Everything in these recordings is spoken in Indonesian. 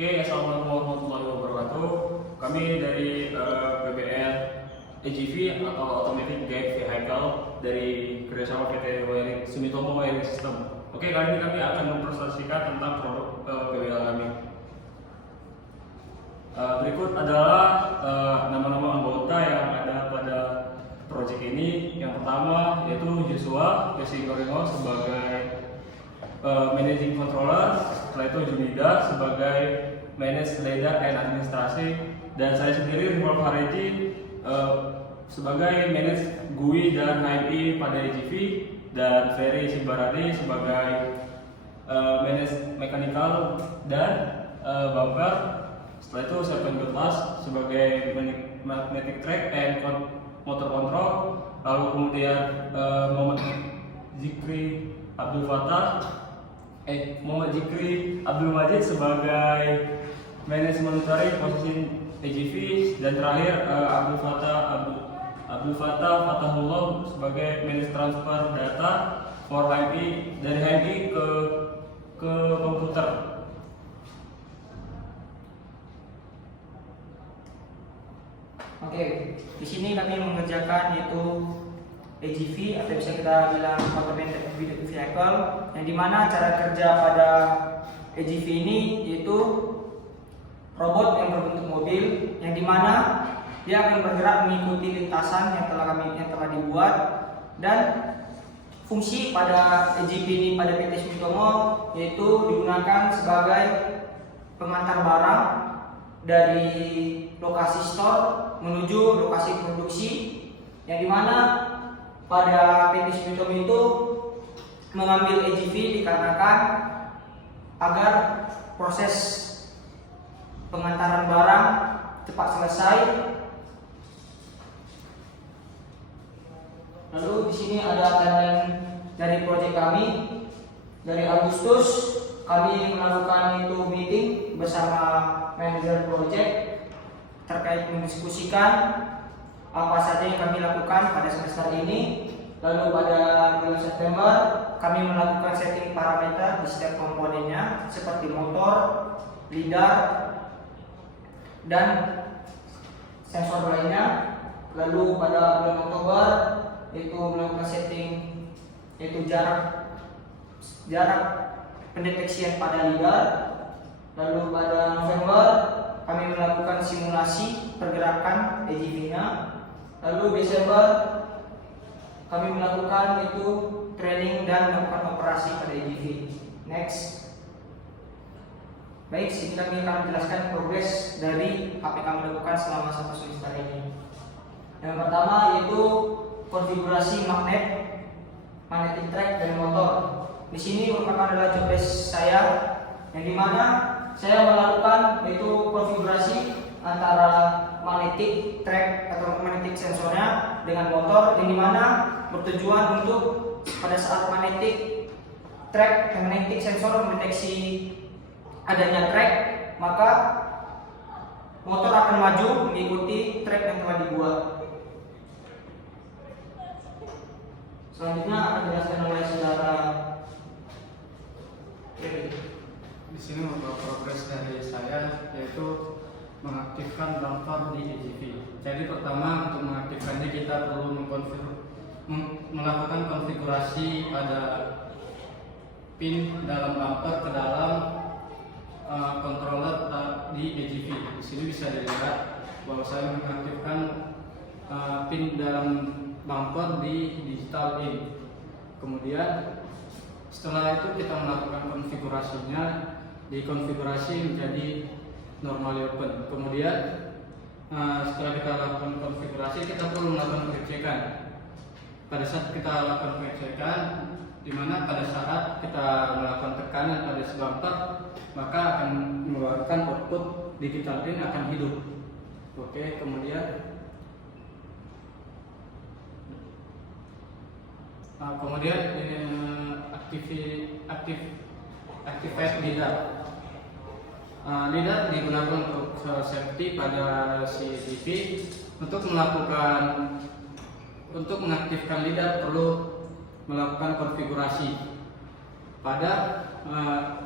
Oke, assalamualaikum warahmatullahi wabarakatuh. Kami dari PBL AGV atau Automatic Guide Vehicle dari kerjasama PT Sumitomo Wiring System. Oke, kali ini kami akan mempresentasikan tentang produk PBL kami. Berikut adalah nama-nama anggota yang ada pada proyek ini. Yang pertama yaitu Joshua Yoshigorino sebagai Managing Controller, setelah itu Junida sebagai Manage Leader and Administrasi, dan saya sendiri Rizal Fareji sebagai Manage GUI dan HMI pada AGV, dan Ferry Simbaradi sebagai Manage Mechanical dan Bumper. Setelah itu Serkan Getas sebagai Magnetic Track and Motor Control, lalu kemudian Muhammad Zikri Abdul Majid sebagai Manage Monitoring Position AGV, dan terakhir Abdul Fatahullah sebagai Manage Transfer Data for HMI dari HMI ke komputer. Oke, di sini kami mengerjakan yaitu AGV atau bisa kita bilang Automated Vehicle, yang dimana cara kerja pada AGV ini yaitu robot yang berbentuk mobil, yang dimana dia akan bergerak mengikuti lintasan yang telah dibuat, dan fungsi pada AGV ini pada PT Sumitomo yaitu digunakan sebagai pengantar barang dari lokasi store menuju lokasi produksi, yang dimana pada PT Sumitomo itu mengambil AGV dikarenakan agar proses pengantaran barang cepat selesai. Lalu di sini ada timeline dari proyek kami. Dari Agustus kami melakukan itu meeting bersama manajer proyek terkait mendiskusikan apa saja yang kami lakukan pada semester ini. Lalu pada bulan September kami melakukan setting parameter di setiap komponennya seperti motor, lidar, dan sensor lainnya. Lalu pada bulan Oktober itu melakukan setting yaitu jarak pendeteksian pada lidar. Lalu pada November kami melakukan simulasi pergerakan AGV-nya. Lalu Desember kami melakukan itu training dan melakukan operasi pada AGV. Next. Baik, sini kami akan menjelaskan progres dari apa yang kami lakukan selama satu semester ini. Yang pertama yaitu konfigurasi magnetic track dan motor. Di sini merupakan adalah job desk saya, yang dimana saya melakukan yaitu konfigurasi antara magnetic track atau magnetic sensornya dengan motor, yang dimana bertujuan untuk pada saat magnetic track dan magnetic sensor mendeteksi adanya track, maka motor akan maju mengikuti track yang telah dibuat. Selanjutnya akan dijelaskan oleh saudara. Di sini beberapa progres dari saya yaitu mengaktifkan bumper di AGV. Jadi pertama, untuk mengaktifkannya kita perlu melakukan konfigurasi pada pin dalam bumper ke dalam controller di AGV. Di sini bisa dilihat bahwa saya mengaktifkan pin dalam bumper di digital in. Kemudian setelah itu kita melakukan konfigurasinya, dikonfigurasi menjadi normally open. Kemudian setelah kita lakukan konfigurasi, kita perlu melakukan pengecekan. Pada saat kita lakukan pengecekan, di mana pada saat kita melakukan tekanan pada si bumper, maka akan mengeluarkan output digital in akan hidup. Oke, kemudian activate lidar. Lidar digunakan untuk safety pada si AGV. Untuk mengaktifkan lidar perlu melakukan konfigurasi pada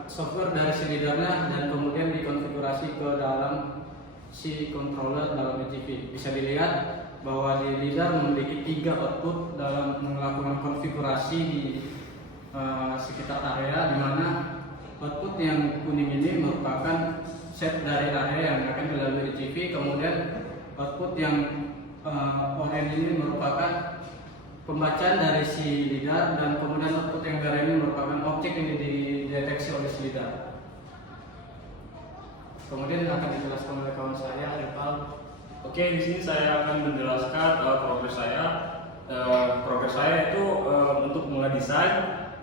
software dari si lidarnya, dan kemudian dikonfigurasi konfigurasi ke dalam si controller dalam AGV. Bisa dilihat bahwa di LiDAR memiliki 3 output dalam melakukan konfigurasi di sekitar area, di mana output yang kuning ini merupakan set dari area yang akan dilalui AGV, kemudian output yang orange ini merupakan pembacaan dari si LiDAR, dan kemudian output yang merah ini merupakan objek yang dideteksi oleh si LiDAR. Kemudian akan dijelaskan oleh kawan saya, Rival. Oke, di sini saya akan menjelaskan progres saya. Progres saya itu untuk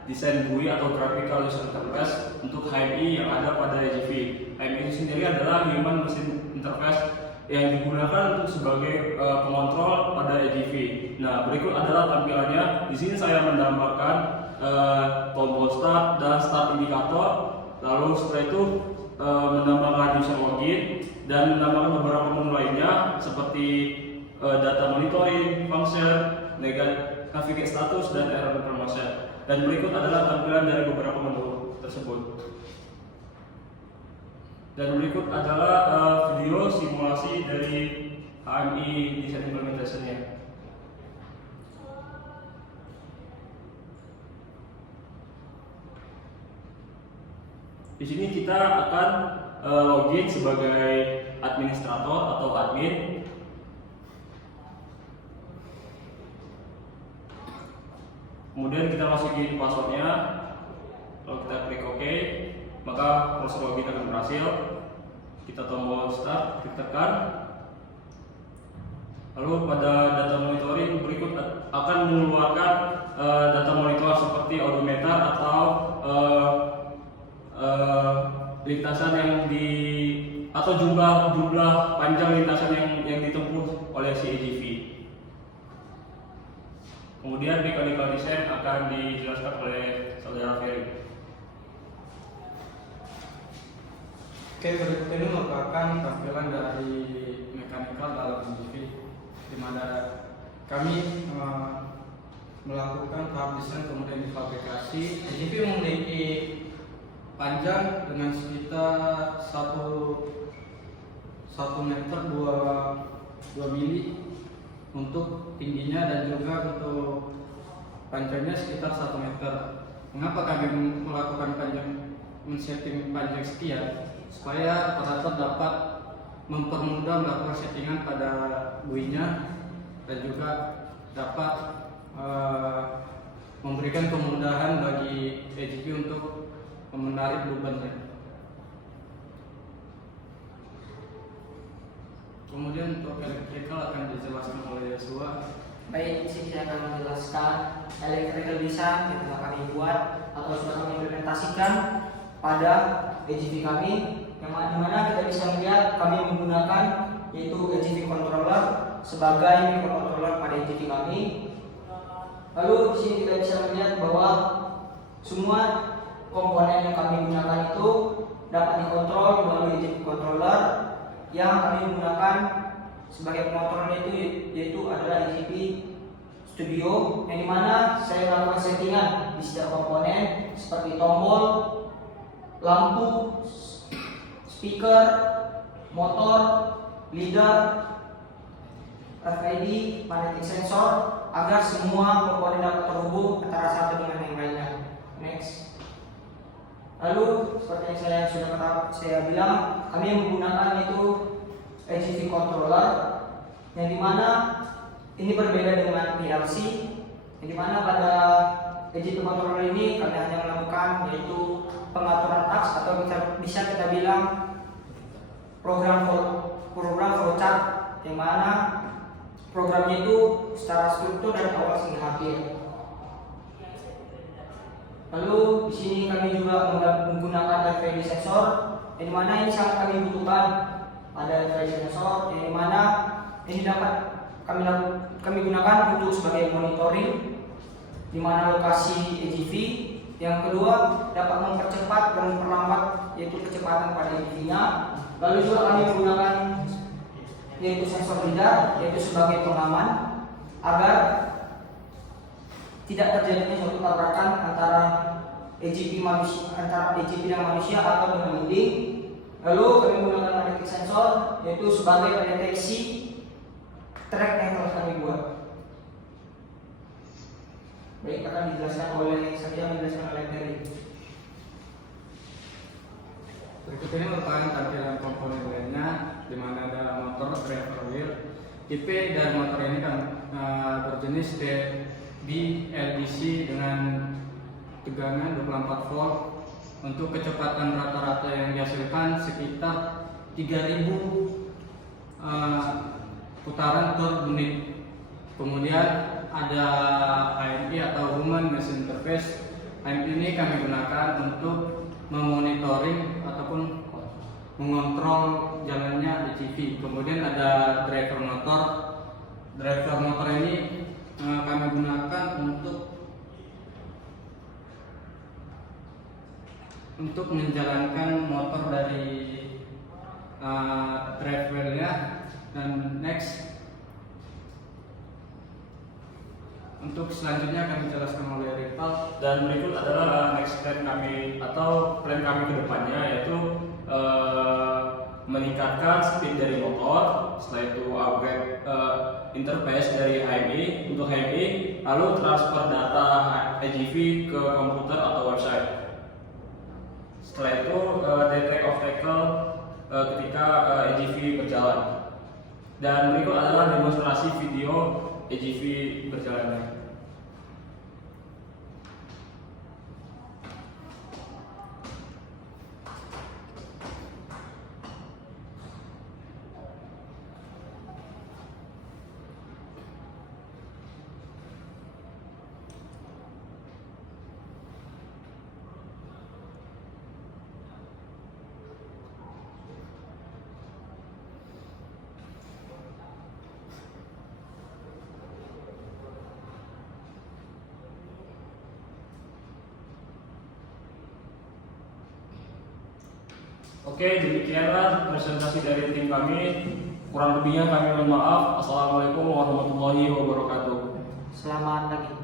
desain GUI atau Graphical User Interface untuk HMI yang ada pada AGV. HMI itu sendiri adalah Human Machine Interface yang digunakan untuk sebagai pengontrol pada AGV. Nah, berikut adalah tampilannya. Di sini saya menambahkan tombol start dan start indikator. Lalu setelah itu menambahkan user login dan menambahkan beberapa menu lainnya seperti data monitoring, function, navigate status, dan error information. Dan berikut adalah tampilan dari beberapa menu tersebut. Dan berikut adalah video simulasi dari HMI design implementation-nya. Di sini kita akan login sebagai administrator atau admin. Kemudian kita masukin passwordnya, lalu kita klik OK, maka proses login akan berhasil. Kita tombol start, kita tekan. Lalu pada data monitoring berikut akan mengeluarkan data monitor seperti odometer atau lintasan yang atau jumlah panjang lintasan yang ditempuh oleh si AGV. Kemudian mechanical design akan dijelaskan oleh saudara Ferry. Oke, berikut ini merupakan tampilan dari mechanical dalam AGV, di mana kami melakukan tahap desain kemudian difabrikasi. AGV memiliki panjang dengan sekitar 1 meter 2 mili untuk tingginya, dan juga untuk panjangnya sekitar 1 meter. Mengapa kami melakukan men-setting panjang sekian? Supaya operator dapat mempermudah melakukan settingan pada GUI-nya, dan juga dapat memberikan kemudahan bagi AGV untuk menarik bebannya. Kemudian untuk electrical akan dijelaskan oleh Yosua. Baik, di sini saya akan menjelaskan electrical design yang telah kami buat atau sudah kami implementasikan pada AGV kami, yang dimana kita bisa melihat kami menggunakan yaitu AGV controller sebagai microcontroller pada AGV kami. Lalu di sini kita bisa melihat bahwa semua komponen yang kami gunakan itu dapat dikontrol melalui AGV controller yang kami gunakan sebagai pengontrolnya yaitu adalah AGV Studio, yang dimana saya melakukan settingan di setiap komponen seperti tombol, lampu, speaker, motor, LiDAR, RFID, magnetic sensor, agar semua komponen dapat terhubung antara satu dengan yang lainnya. Next. Lalu seperti yang saya bilang, kami menggunakan itu AGV controller, yang dimana ini berbeda dengan PLC, yang dimana pada AGV controller ini kami hanya melakukan yaitu pengaturan taks, atau bisa kita bilang program flowchart, yang mana programnya itu secara struktur dari awal hingga akhir. Lalu di sini kami juga menggunakan RFID sensor, yang dimana ini sangat kami butuhkan pada RFID sensor, yang dimana ini dapat kami gunakan untuk sebagai monitoring di mana lokasi AGV. Yang kedua, dapat mempercepat dan memperlambat yaitu kecepatan pada AGV-nya. Lalu juga kami menggunakan yaitu sensor LiDAR yaitu sebagai pengaman agar tidak terjadinya suatu tabrakan antara AGV dan manusia atau dengan dinding. Lalu kami menggunakan magnetic sensor yaitu sebagai pendeteksi track yang telah kami buat. Baik, akan dijelaskan oleh Ferry. Berikut ini merupakan tampilan komponen lainnya, di mana ada motor driver wheel. Tipe dari motor ini kan berjenis BLDC dengan tegangan 24 volt. Untuk kecepatan rata-rata yang dihasilkan sekitar 3000 putaran per menit. Kemudian ada HMI atau Human Machine Interface. HMI ini kami gunakan untuk memonitoring ataupun mengontrol jalannya EGV. Kemudian ada driver motor. Driver motor ini kami gunakan untuk menjalankan motor dari drive wheel-nya. Dan next, untuk selanjutnya kami jelaskan oleh Rival. Dan berikut adalah next plan kami atau plan kami ke depannya, yaitu meningkatkan speed dari motor, setelah itu upgrade interface dari HMI untuk HMI, lalu transfer data EGV ke komputer atau website. Setelah itu detect obstacle ketika EGV berjalan. Dan berikut adalah demonstrasi video EGV berjalan. Oke, demikianlah presentasi dari tim kami. Kurang lebihnya kami mohon maaf. Assalamualaikum warahmatullahi wabarakatuh. Selamat pagi.